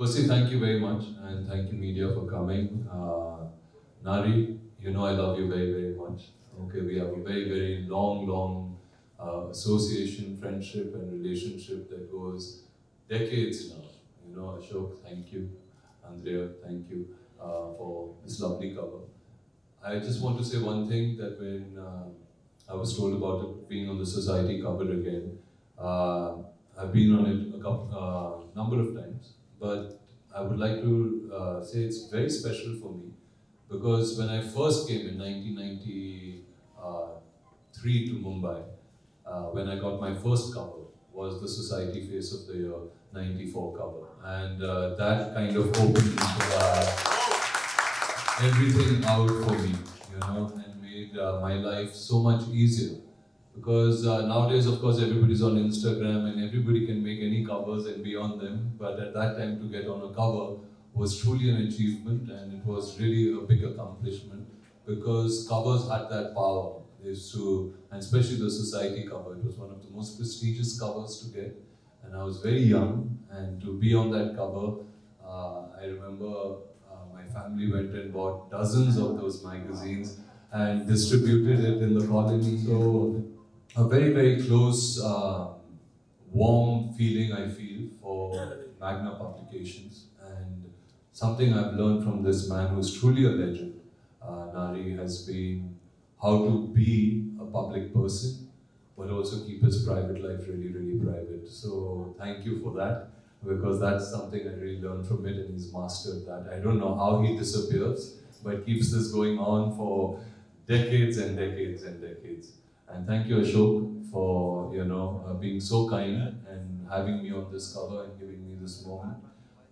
Firstly, thank you very much, and thank you, media, for coming. Nari, you know I love you very, very much. Okay, we have a very, very long association, friendship, and relationship that goes decades now. You know, Ashok, thank you. Andrea, thank you for this lovely cover. I just want to say one thing that when I was told about it being on the society cover again, uh, I've been on it a number of times, but I would like to say it's very special for me because when I first came in 1993 to Mumbai, when I got my first cover, was the Society Face of the Year '94 cover, and that kind of opened everything out for me, you know, and made my life so much easier. Because nowadays, of course, everybody's on Instagram and everybody can make any covers and be on them. But at that time, to get on a cover was truly an achievement, and it was really a big accomplishment because covers had that power. Is to, and especially the society cover, it was one of the most prestigious covers to get. And I was very young, and to be on that cover, I remember my family went and bought dozens of those magazines and distributed it in the colony. So a very, very close, warm feeling I feel for Magna Publications, and something I've learned from this man who's truly a legend, Nari, has been how to be a public person, but also keep his private life really, really private. So thank you for that, because that's something I really learned from it, and he's mastered that. I don't know how he disappears, but keeps this going on for decades and decades and decades. And thank you, Ashok, for being so kind and having me on this cover and giving me this moment.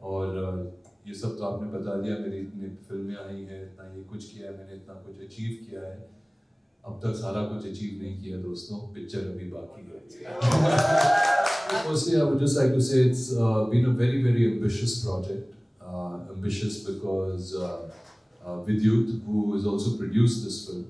और ये सब तो आपने बता दिया, मेरी इतनी फिल्में आई हैं, इतना ये कुछ किया है, मैंने इतना कुछ अचीव किया है. अब तक सारा कुछ अचीव नहीं किया दोस्तों, पिक्चर अभी बाकी है. Firstly, I would just like to say it's been a very, very ambitious project. Ambitious because Vidyut, who has also produced this film,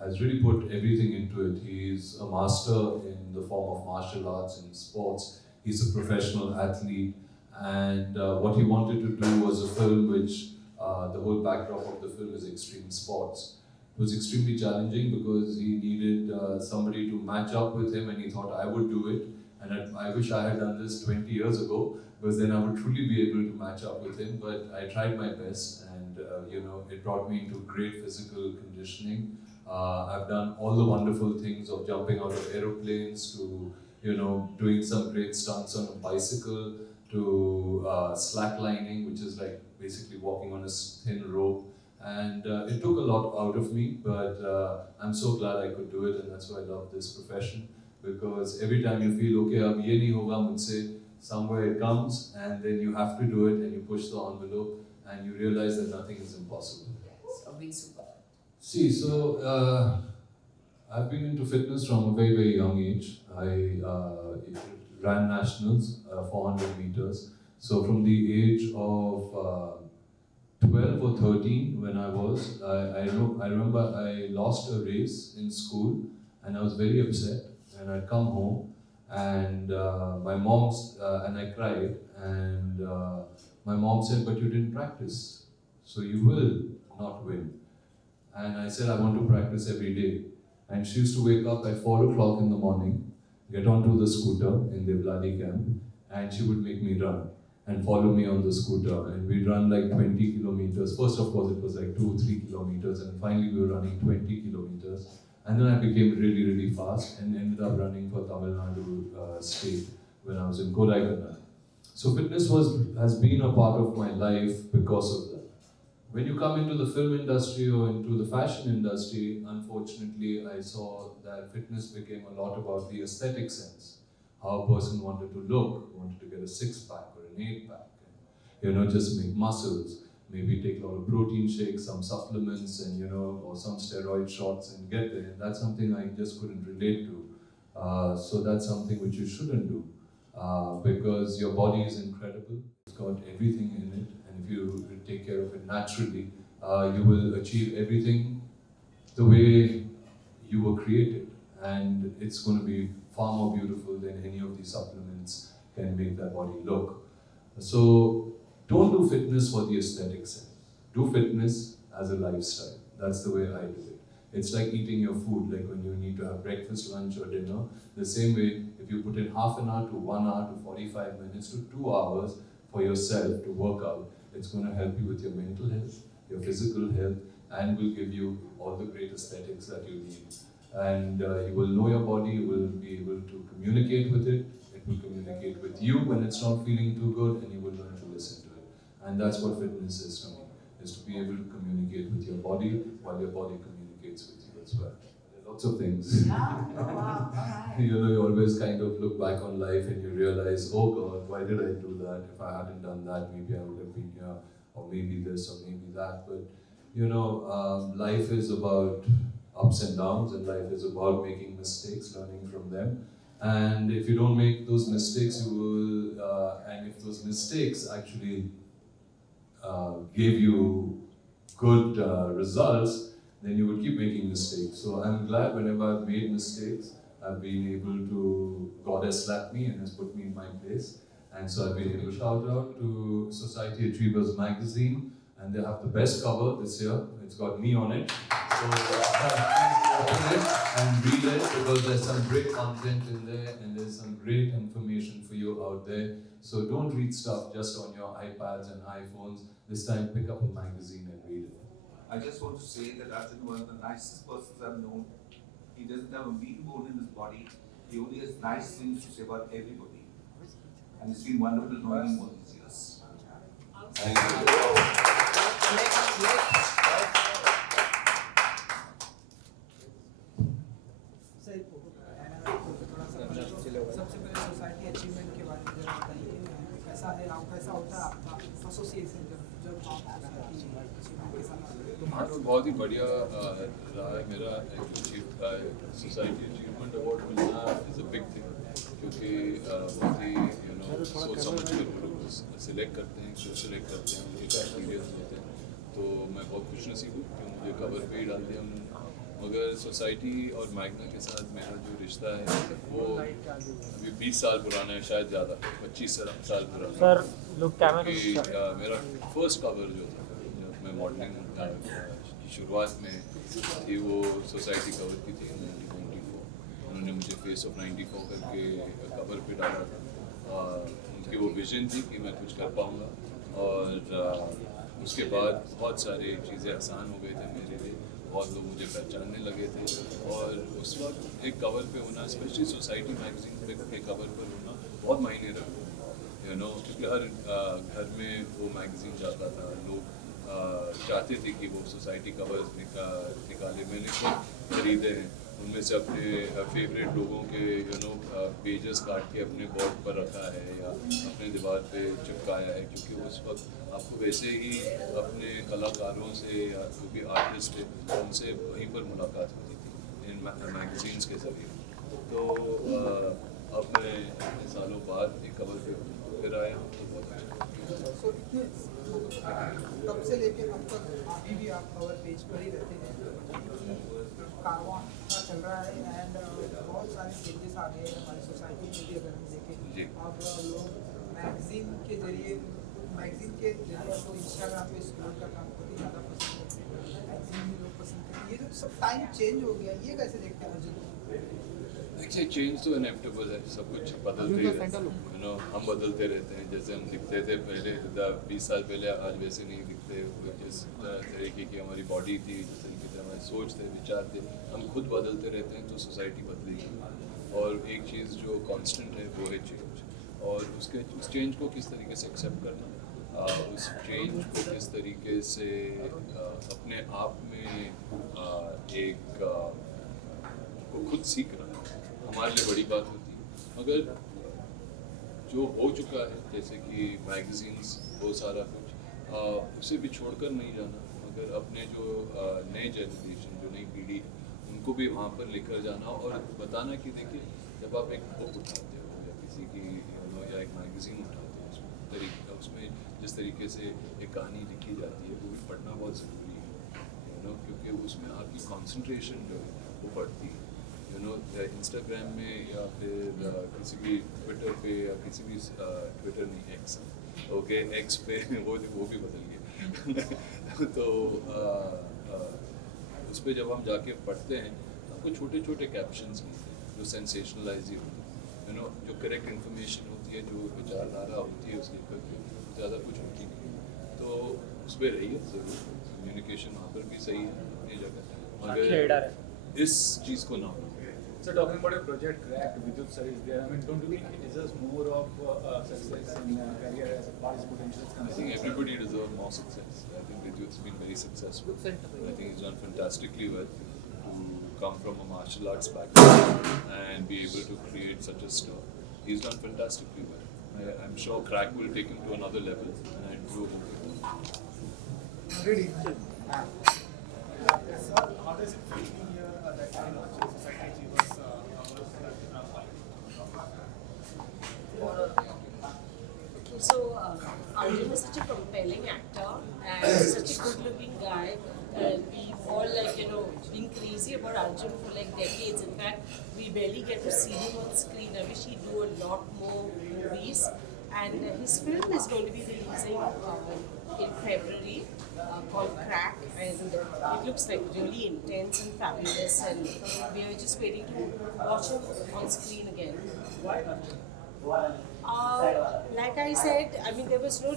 has really put everything into it. He's a master in the form of martial arts and sports. He's a professional athlete, and what he wanted to do was a film which the whole backdrop of the film is extreme sports. It was extremely challenging because he needed somebody to match up with him, and he thought I would do it. And I wish I had done this 20 years ago, because then I would truly be able to match up with him. But I tried my best, and it brought me into great physical conditioning. I've done all the wonderful things of jumping out of aeroplanes to, doing some great stunts on a bicycle to slacklining, which is like basically walking on a thin rope. And it took a lot out of me, but I'm so glad I could do it, and that's why I love this profession. Because every time you feel, okay, ab ye nahi hoga mujhse, somewhere it comes, and then you have to do it, and you push the envelope, and you realize that nothing is impossible. So being super. See, so I've been into fitness from a very, very young age. I ran nationals, 400 meters. So from the age of 12 or 13, when I remember I lost a race in school, and I was very upset. And I'd come home, and my mom's, and I cried, and my mom said, "But you didn't practice, so you will not win." And I said, "I want to practice every day." And she used to wake up at 4 o'clock in the morning, get onto the scooter in the Vladi camp, and she would make me run and follow me on the scooter. And we'd run like 20 kilometers. First, of course, it was like 2-3 kilometers, and finally we were running 20 kilometers. And then I became really, really fast and ended up running for Tamil Nadu state when I was in Kodaikanal. So fitness has been a part of my life because of that. When you come into the film industry or into the fashion industry, unfortunately, I saw that fitness became a lot about the aesthetic sense. How a person wanted to look, wanted to get a six-pack or an eight-pack, just make muscles. Maybe take a lot of protein shakes, some supplements, and or some steroid shots and get there. And that's something I just couldn't relate to. So that's something which you shouldn't do, because your body is incredible. It's got everything in it, and if you take care of it naturally, you will achieve everything the way you were created, and it's going to be far more beautiful than any of these supplements can make that body look. So don't do fitness for the aesthetics. Do fitness as a lifestyle. That's the way I do it. It's like eating your food, like when you need to have breakfast, lunch, or dinner. The same way, if you put in half an hour to 1 hour to 45 minutes to 2 hours for yourself to work out, it's going to help you with your mental health, your physical health, and will give you all the great aesthetics that you need. And you will know your body, you will be able to communicate with it, it will communicate with you when it's not feeling too good, and you will learn to listen to it. And that's what fitness is to me, is to be able to communicate with your body while your body communicates with you as well. There are lots of things. Yeah, oh, wow, all right. You know, you always kind of look back on life and you realize, oh God, why did I do that? If I hadn't done that, maybe I would have been here, or maybe this, or maybe that. But you know, life is about ups and downs, and life is about making mistakes, learning from them. And if you don't make those mistakes, you will, and if those mistakes actually gave you good results, then you would keep making mistakes. So I'm glad whenever I've made mistakes, I've been able to, God has slapped me and has put me in my place. And so I've been able to shout out to Society Achievers magazine, and they have the best cover this year. It's got me on it. So please open it and read it, because there's some great content in there and there's some great information for you out there. So don't read stuff just on your iPads and iPhones. This time pick up a magazine and read it. I just want to say that Arjun was the nicest person I've known. He doesn't have a weak bone in his body. He only has nice things to say about everybody. And it's been wonderful knowing him all these years. Thank you. सबसे पहले society achievement के बारे में जरा बताइए, कैसा है, आप कैसा होता है आपका एसोसिएशन जब आप अचीवमेंट के साथ? हाँ, तो बहुत ही बढ़िया रहा है मेरा सोसाइटी अचीवमेंट अवार्ड मिलना इज़ अ बिग थिंग, क्योंकि बहुत ही सोच समझ कर वो लोग सिलेक्ट करते हैं, क्यों सिलेक्ट करते हैं, उनके क्राइटेरियाज होते हैं। तो मैं बहुत खुशनसीब हूँ कि मुझे कवर पे ही डाल दिया उन्होंने। मगर सोसाइटी और मैग्ना के साथ मेरा जो रिश्ता है वो अभी 20 साल पुराना है, शायद ज़्यादा 25 साल पुराना। सर लोग कि मेरा फर्स्ट कवर जो था, जब मैं मॉडलिंग की शुरुआत में थी, वो सोसाइटी कवर की थी 1994। उन्होंने मुझे फेस ऑफ 94 करके कवर पे डाला था। उनकी वो विजन थी कि मैं कुछ कर पाऊँगा, और उसके बाद बहुत सारी चीज़ें आसान हो गई थी मेरे लिए, बहुत लोग मुझे पहचानने लगे थे। और उस वक्त एक कवर पे होना, स्पेशली सोसाइटी मैगजीन के कवर पर होना, बहुत मायने रखता है, क्योंकि हर घर में वो मैगजीन जाता था, लोग चाहते थे कि वो सोसाइटी कवर्स निकाले। मैंने खुद खरीदे हैं, उनमें से अपने फेवरेट लोगों के पेजेस काट के अपने बोर्ड पर रखा है या अपने दीवार पे चिपकाया है, क्योंकि उस वक्त आपको वैसे ही अपने कलाकारों से या जो भी आर्टिस्ट है उनसे वहीं पर मुलाकात होती थी इन मैगजीन्स के ज़रिए। तो अब मैं इतने सालों बाद एक कवर पे फिर आया हूँ, तो बहुत अच्छा। तब से लेके अब तक अभी भी आप कवर पेज पर ही रहते हैं, कारवां चल रहा है एंड बहुत सारे चेंजेस आ गए हैं हमारी सोसाइटी में भी। अगर हम देखें अब लोग मैगजीन के जरिए तो इंस्टाग्राम पे स्क्रॉल का काम करते ज़्यादा पसंद करते हैं, मैगजीन भी लोग पसंद करते हैं। ये जो सब टाइम चेंज हो गया, ये कैसे देखते हैं अर्जुन? देखिए, चेंज तो इनेविटेबल है, सब कुछ बदलते ही रहता है, हम बदलते रहते हैं। जैसे हम दिखते थे पहले 20 साल पहले, आज वैसे नहीं दिखते। जिस तरीके की हमारी बॉडी थी, जिस तरीके से हमारे सोच थे, विचार थे, हम खुद बदलते रहते हैं, तो सोसाइटी बदलेगी। और एक चीज़ जो कांस्टेंट है वो है चेंज, और उस चेंज को किस तरीके से एक्सेप्ट करना, उस चेंज को किस तरीके से अपने आप में एक को खुद सीखना हमारे लिए बड़ी बात होती है। मगर जो हो चुका है, जैसे कि मैगजीन्स, वो सारा कुछ, उसे भी छोड़कर नहीं जाना, मगर अपने जो नए जनरेशन, जो नई पीढ़ी है, उनको भी वहाँ पर लेकर जाना और बताना कि देखिए, जब आप एक बुक उठाते हो या किसी की या एक मैगजीन उठाते हो, उसमें जिस तरीके से एक कहानी लिखी जाती है, वो भी पढ़ना बहुत ज़रूरी है, क्योंकि उसमें आपकी कॉन्सेंट्रेशन जो है वो बढ़ती है। इंस्टाग्राम में या फिर किसी भी ट्विटर पे या किसी भी ट्विटर नहीं, एक्स, ओके एक्स पे वो भी बदल गया तो उस पर जब हम जाके पढ़ते हैं तो हमको छोटे छोटे कैप्शंस मिलते हैं जो सेंसेशनलाइज ही होते हैं जो करेक्ट इन्फॉर्मेशन होती है जो विचारधारा होती है उसकी ज़्यादा कुछ होती नहीं है तो उस पर रहिए ज़रूर कम्युनिकेशन वहाँ पर भी सही है अपनी जगह मगर इस चीज़ को ना हो So talking about your project Cracked, Vidyut sir is there. I mean, don't you think he deserves more of success in career as far as potential is I concerned? think everybody deserves more success. I think Vidyut's been very successful. I think he's done fantastically well to come from a martial arts background and be able to create such a star. He's done fantastically well. I'm sure Crack will take him to another level and grow more. Ready? Sir, how does it feel to hear that society achievers So, Arjun is such a compelling actor and such a good-looking guy. And we've all, been crazy about Arjun for decades. In fact, we barely get to see him on screen. I wish he'd do a lot more movies. And his film is going to be releasing in February called Crack. And it looks like really intense and fabulous. And we are just waiting to watch him on screen again. why Arjun? Like I said, I mean, there was no,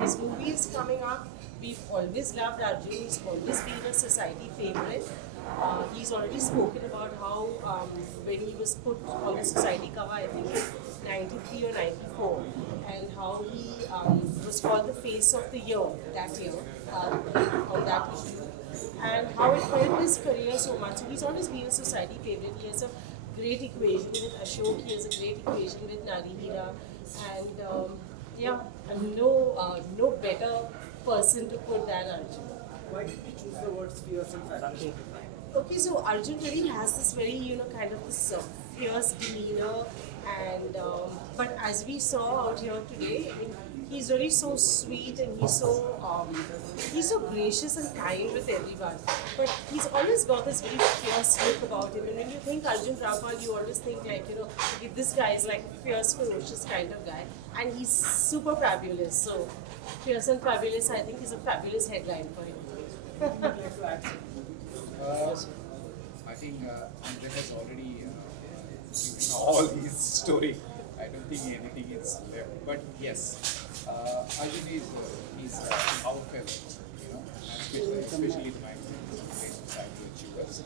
his movie is coming up. We've always loved Arjun. He's always been a society favorite. He's already spoken about how when he was put on the society cover, I think in 93 or 94, and how he was called the face of the year that year on that issue, and how it helped his career so much. So he's always been a society favorite. He has a great equation with Ashok, he has a great equation with Nari Hira, and yeah, and no better person to put than Arjun. Why did you choose the words fierce and fabulous? Okay, so Arjun really has this very, kind of this fierce demeanor, and but as we saw out here today, I mean, he's really so sweet and he's so gracious and kind with everyone. But he's always got this very fierce look about him. And when you think Arjun Rampal, you always think okay, this guy is like a fierce, ferocious kind of guy, and he's super fabulous. So fierce and fabulous, I think, is a fabulous headline for him. I think Andrea has already given all his story. I don't think anything is left. But yes, Arjun is our fellow, especially tonight, great society achievers.